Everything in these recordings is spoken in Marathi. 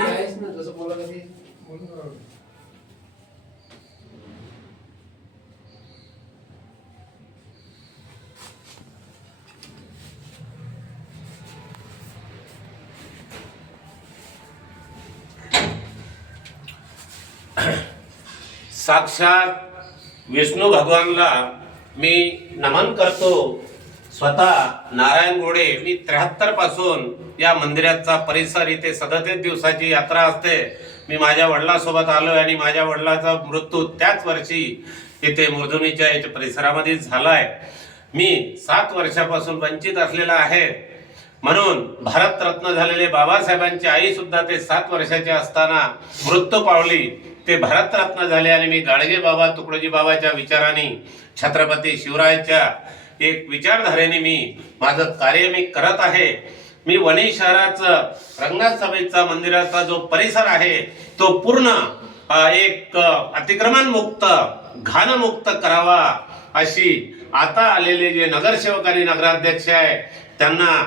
आहेच ना जसं बोला कधी बोलून साक्षात विष्णू भगवानला मी नमन करतो। स्वतः नारायण गोडे, मी 73 पासून या मंदिराचा परिसर, इथे 37 दिवसाची यात्रा असते। मी माझ्या वडिलांसोबत आलोय आणि माझ्या वडिलांचा मृत्यू त्याच वर्षी इथे मुर्दुनीच्या याच्या परिसरामध्ये झालाय। मी 7 वर्षापासून वंचित असलेला आहे, म्हणून भारतरत्न झालेले बाबासाहेबांची आई सुद्धा ते 7 वर्षाचे असताना मृत्यू पावली, ते भारतरत्न झाले। आणि मी गाडगे बाबा तुकडोजी बाबाच्या विचाराने, छत्रपती शिवरायाच्या एक विचारधारेने मी माझं कार्य मी करत आहे। मी वणी शहराचं रंगनाथ सभेचा मंदिराचा जो परिसर आहे तो पूर्ण एक अतिक्रमण मुक्त, घाणमुक्त करावा अशी आता आलेले जे नगरसेवक आणि नगराध्यक्ष आहे त्यांना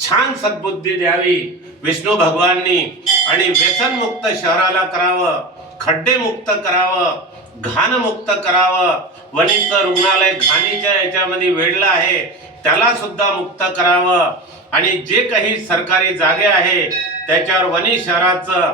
छान सद्बुद्धी द्यावी विष्णू भगवाननी, आणि व्यसनमुक्त शहराला करावं, खड्डे मुक्त करावं, घाण मुक्त करावं। वणीचं रुग्णालय घाणीच्या याच्यामध्ये वेढलं आहे, त्याला सुद्धा मुक्त करावं। आणि जे काही सरकारी जागे आहे त्याच्यावर वणी शहराचं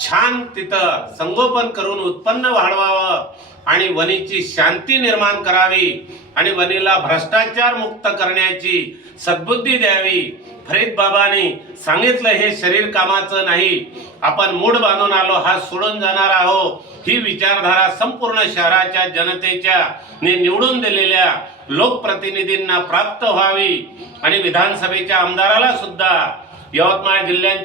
छान तिथं संगोपन करून उत्पन्न वाढवावं आणि वणीची शांती निर्माण करावी आणि वणीला भ्रष्टाचार मुक्त करण्याची सद्बुद्धी द्यावी। फरीद बाबांनी सांगितलं, हे शरीर कामाचं नाही, आपण मूड बांधून आलो, हा सोडून जाणार आहोत। ही विचारधारा संपूर्ण शहराच्या जनतेच्या निवडून दिलेल्या लोकप्रतिनिधींना प्राप्त व्हावी आणि विधानसभेच्या आमदाराला सुद्धा यवतमाळ जिल्ह्याची